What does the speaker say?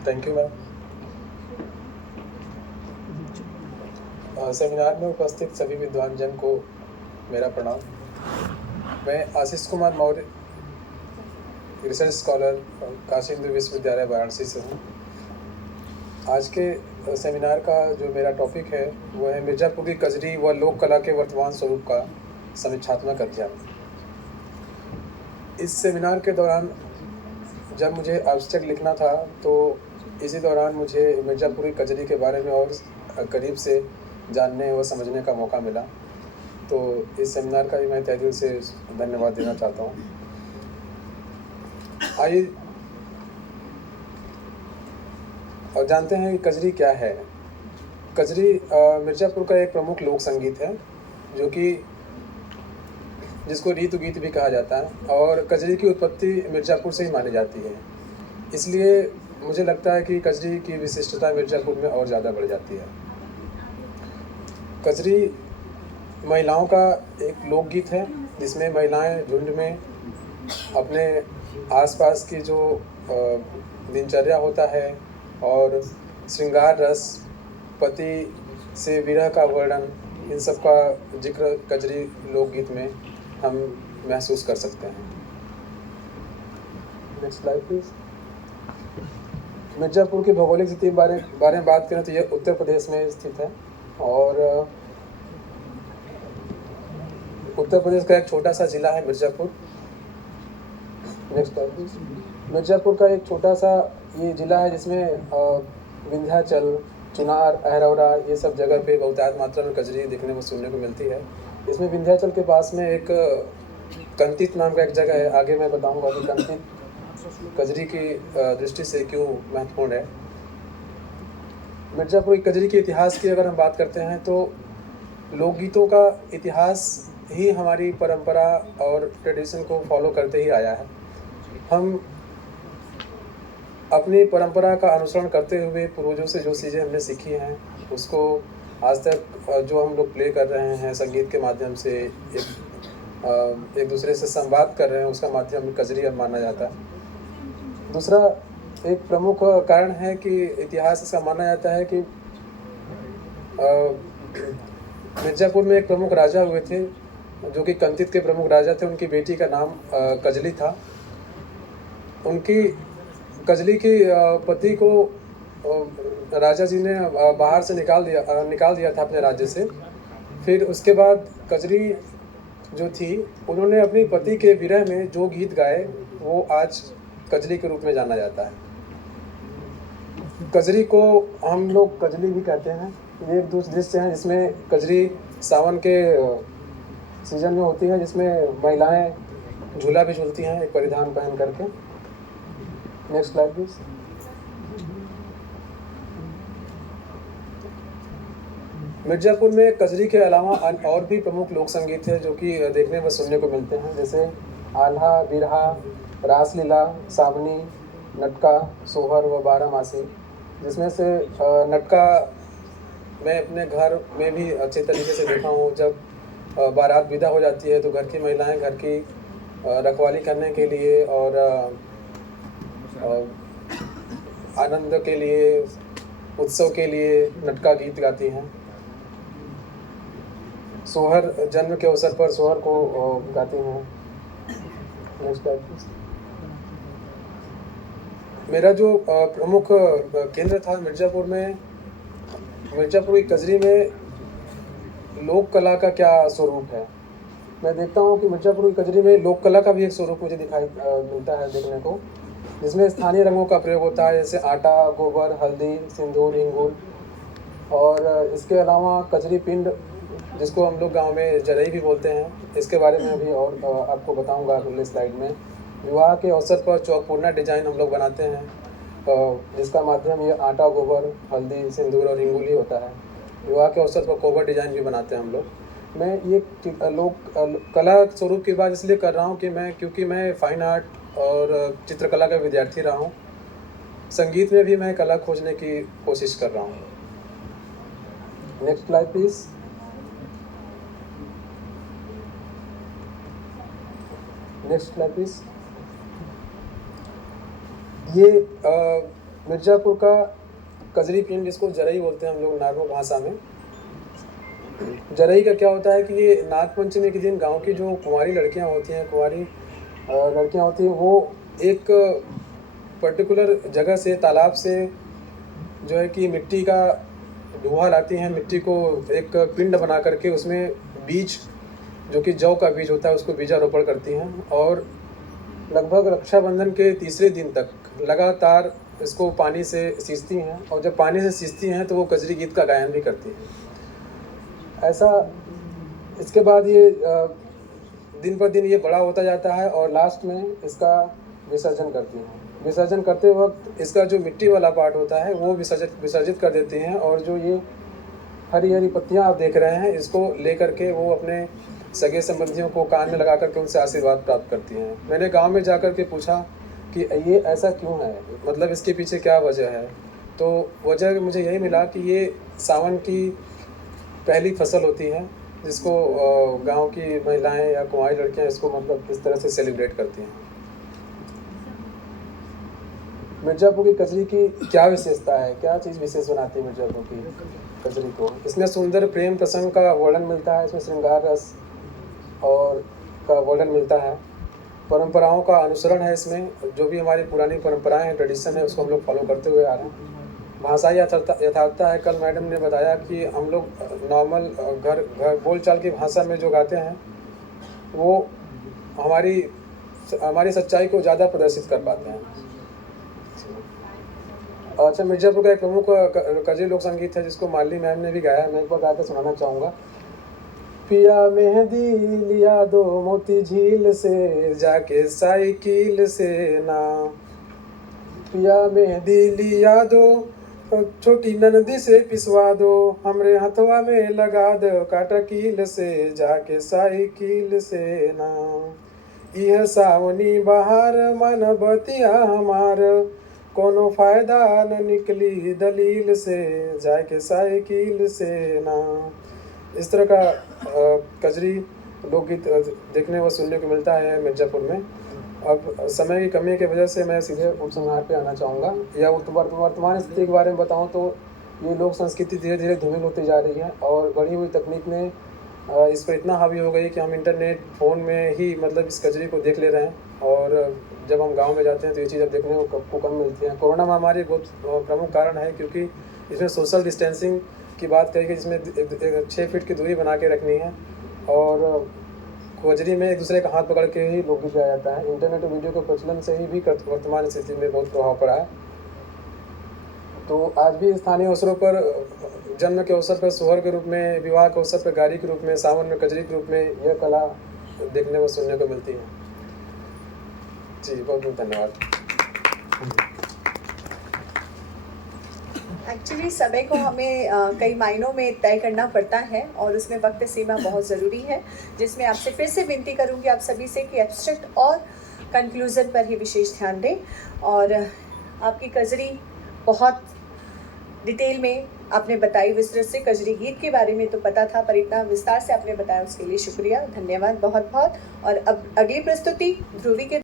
Thank you ma'am. Seminar में उपस्थित सभी विद्वान जन को मेरा प्रणाम। मैं आशीष कुमार मौर्य, रिसर्च स्कॉलर, काशी हिंदू विश्वविद्यालय वाराणसी से हूँ। आज के सेमिनार का जो मेरा टॉपिक है वो है मिर्ज़ापुर की कजरी व लोक कला के वर्तमान स्वरूप का समीक्षात्मक अध्ययन। इस सेमिनार के दौरान जब मुझे एब्स्ट्रैक्ट लिखना था तो इसी दौरान मुझे मिर्ज़ापुर की कजरी के बारे में और करीब से जानने व समझने का मौका मिला। तो इस सेमिनार का भी मैं तहे दिल से धन्यवाद देना चाहता हूँ। आइए और जानते हैं कि कजरी क्या है। कजरी मिर्ज़ापुर का एक प्रमुख लोक संगीत है जो कि जिसको रीतु गीत भी कहा जाता है, और कजरी की उत्पत्ति मिर्ज़ापुर से ही मानी जाती है। इसलिए मुझे लगता है कि कजरी की विशिष्टता मिर्ज़ापुर में और ज़्यादा बढ़ जाती है। कजरी महिलाओं का एक लोकगीत है जिसमें महिलाएं झुंड में अपने आसपास की जो दिनचर्या होता है और श्रृंगार रस, पति से विरह का वर्णन, इन सब का जिक्र कजरी लोकगीत में हम महसूस कर सकते हैं। Next slide please. मिर्ज़ापुर की भौगोलिक स्थिति के बारे में बात करें तो यह उत्तर प्रदेश में स्थित है और उत्तर प्रदेश का एक छोटा सा जिला है Mirzapur. Next slide please. Mirzapur का एक छोटा सा ये जिला है जिसमें विंध्याचल, चुनार, अहरौरा ये सब जगह पे बहुतायत मात्रा में कजरी देखने को सुनने को मिलती है। इसमें विंध्याचल के पास में एक कंतित नाम का एक जगह है। आगे मैं बताऊंगा कि कंतित कजरी की दृष्टि से क्यों महत्वपूर्ण है। मिर्ज़ापुर की कजरी के इतिहास की अगर हम बात करते हैं तो लोकगीतों का इतिहास ही हमारी परंपरा और ट्रेडिशन को फॉलो करते ही आया है। हम अपनी परंपरा का अनुसरण करते हुए पूर्वजों से जो चीज़ें हमने सीखी हैं उसको आज तक जो हम लोग प्ले कर रहे हैं संगीत के माध्यम से, एक दूसरे से संवाद कर रहे हैं, उसका माध्यम कजरी अब माना जाता है। दूसरा एक प्रमुख कारण है कि इतिहास इसका माना जाता है कि मिर्ज़ापुर में एक प्रमुख राजा हुए थे जो कि कंतित के प्रमुख राजा थे। उनकी बेटी का नाम कजली था। उनकी कजली की पति को राजा जी ने बाहर से निकाल दिया था अपने राज्य से। फिर उसके बाद कजरी जो थी उन्होंने अपनी पति के विरह में जो गीत गाए वो आज कजली के रूप में जाना जाता है। कजरी को हम लोग कजली भी कहते हैं। ये एक दृश्य है जिसमें कजरी सावन के सीजन में होती है, जिसमें महिलाएं झूला भी झूलती हैं एक परिधान पहन करके। Next slide please. मिर्ज़ापुर में कजरी के अलावा और भी प्रमुख लोक संगीत है जो कि देखने व सुनने को मिलते हैं, जैसे आल्हा, बिरहा, रासलीला, सावनी, नटका, सोहर व बारहमासी। जिसमें से नटका मैं अपने घर में भी अच्छे तरीके से देखा हूँ। जब बारात विदा हो जाती है तो घर की महिलाएं घर की रखवाली करने के लिए और आनंद के लिए, उत्सव के लिए नटका गीत गाती हैं। सोहर जन्म के अवसर पर सोहर को गाती हैं। Next slide please. मेरा जो प्रमुख केंद्र था मिर्ज़ापुर में, मिर्ज़ापुर की कजरी में लोक कला का क्या स्वरूप है। मैं देखता हूँ कि मिर्ज़ापुर की कजरी में लोक कला का भी एक स्वरूप मुझे दिखाई मिलता है देखने को, जिसमें स्थानीय रंगों का प्रयोग होता है, जैसे आटा, गोबर, हल्दी, सिंदूर, इंगूर। और इसके अलावा कजरी पिंड, जिसको हम लोग गांव में जरई भी बोलते हैं, इसके बारे में अभी और आपको बताऊंगा अगले स्लाइड में। विवाह के अवसर पर चौकपूर्णा डिजाइन हम लोग बनाते हैं, जिसका माध्यम ये आटा, गोबर, हल्दी, सिंदूर और इंगूर ही होता है। विवाह के अवसर पर कोबर डिजाइन भी बनाते हैं हम लोग। मैं ये लोक कला स्वरूप की बात इसलिए कर रहा हूँ कि क्योंकि मैं फाइन आर्ट और चित्रकला का विद्यार्थी रहा हूँ। संगीत में भी मैं कला खोजने की कोशिश कर रहा हूँ। Next slide please. Next slide please. ये मिर्ज़ापुर का कजरी पिंड, जिसको जरई बोलते हैं हम लोग नॉर्मल भाषा में। जरई का क्या होता है कि ये नागपंचमी के दिन गांव की जो कुंवारी लड़कियां होती हैं, वो एक पर्टिकुलर जगह से, तालाब से जो है कि मिट्टी का ढूंढा लाती हैं, मिट्टी को एक पिंड बना करके उसमें बीज, जो कि जौ का बीज होता है, उसको बीजारोपण करती हैं और लगभग रक्षाबंधन के तीसरे दिन तक लगातार इसको पानी से सींचती हैं। और जब पानी से सींचती हैं तो वो कजरी गीत का गायन भी करती हैं। ऐसा इसके बाद ये दिन पर दिन ये बड़ा होता जाता है और लास्ट में इसका विसर्जन करती हैं। विसर्जन करते वक्त इसका जो मिट्टी वाला पार्ट होता है वो विसर्जित कर देते हैं, और जो ये हरी हरी पत्तियां आप देख रहे हैं, इसको लेकर के वो अपने सगे संबंधियों को कान में लगा करके उनसे आशीर्वाद प्राप्त करती हैं। मैंने गांव में जाकर के पूछा कि ये ऐसा क्यों है, मतलब इसके पीछे क्या वजह है, तो वजह मुझे यही मिला कि ये सावन की पहली फसल होती है, जिसको गांव की महिलाएं या कुंवारी लड़कियां इसको मतलब इस तरह से सेलिब्रेट करती हैं। मिर्ज़ापुर की कजरी की क्या विशेषता है, क्या चीज़ विशेष बनाती है मिर्ज़ापुर की कजरी को? इसमें सुंदर प्रेम प्रसंग का वर्णन मिलता है, इसमें श्रृंगार रस और का वर्णन मिलता है, परंपराओं का अनुसरण है इसमें, जो भी हमारी पुरानी परंपराएं हैं, ट्रेडिशन है, उसको हम लोग फॉलो करते हुए आ रहे हैं। भाषा यथार्थता है। कल मैडम ने बताया कि हम लोग नॉर्मल घर बोलचाल की भाषा में जो गाते हैं वो हमारी सच्चाई को ज़्यादा प्रदर्शित कर पाते हैं। अच्छा, मिर्ज़ापुर का एक प्रमुख कजरी लोक संगीत है जिसको मालिनी मैम ने भी गाया है, मैं एक बार गा के सुनाना चाहूँगा। पिया मेहंदी लिया दो मोती झील से, जाके साइकिल से ना, पिया मेहंदी लिया दो छोटी ननदी से पिसवा दो, हमरे हथवा में लगा दो काटा कील से, जाके साइकिल से ना, यह सावनी बहार मन बतिया हमार, कोनो फायदा न निकली दलील से, जाके साइकिल से ना। इस तरह का कजरी लोकगीत देखने व सुनने को मिलता है मिर्ज़ापुर में। अब समय की कमी की वजह से मैं सीधे उपसंहार पे आना चाहूँगा, या वर्तमान स्थिति के बारे में बताऊँ तो ये लोक संस्कृति धीरे धीरे धूमिल होती जा रही है, और बढ़ी हुई तकनीक ने इस पर इतना हावी हो गई कि हम इंटरनेट फ़ोन में ही मतलब इस कजरी को देख ले रहे हैं, और जब हम गांव में जाते हैं तो ये चीज़ अब देखने को कम मिलती है। कोरोना महामारी बहुत प्रमुख कारण है, क्योंकि इसमें सोशल डिस्टेंसिंग की बात कही गई, जिसमें 6 फीट की दूरी बना के रखनी है, और कजरी में एक दूसरे का हाथ पकड़ के ही लोकगीत गाया जाता है। इंटरनेट और वीडियो के प्रचलन से ही भी वर्तमान स्थिति में बहुत प्रभाव पड़ा है। तो आज भी स्थानीय अवसरों पर, जन्म के अवसर पर सोहर के रूप में, विवाह के अवसर पर गारी के रूप में, सावन में कजरी के रूप में यह कला देखने व सुनने को मिलती है। जी, बहुत बहुत धन्यवाद। एक्चुअली समय को हमें कई मायनों में तय करना पड़ता है, और उसमें वक्त सीमा बहुत ज़रूरी है, जिसमें आपसे फिर से विनती करूंगी आप सभी से कि एब्स्ट्रैक्ट और कंक्लूज़न पर ही विशेष ध्यान दें। और आपकी कजरी बहुत डिटेल में आपने बताई, विस्तृत से कजरी गीत के बारे में तो पता था, पर इतना विस्तार से आपने बताया उसके लिए शुक्रिया, धन्यवाद बहुत बहुत। और अब अगली प्रस्तुति ध्रुवी के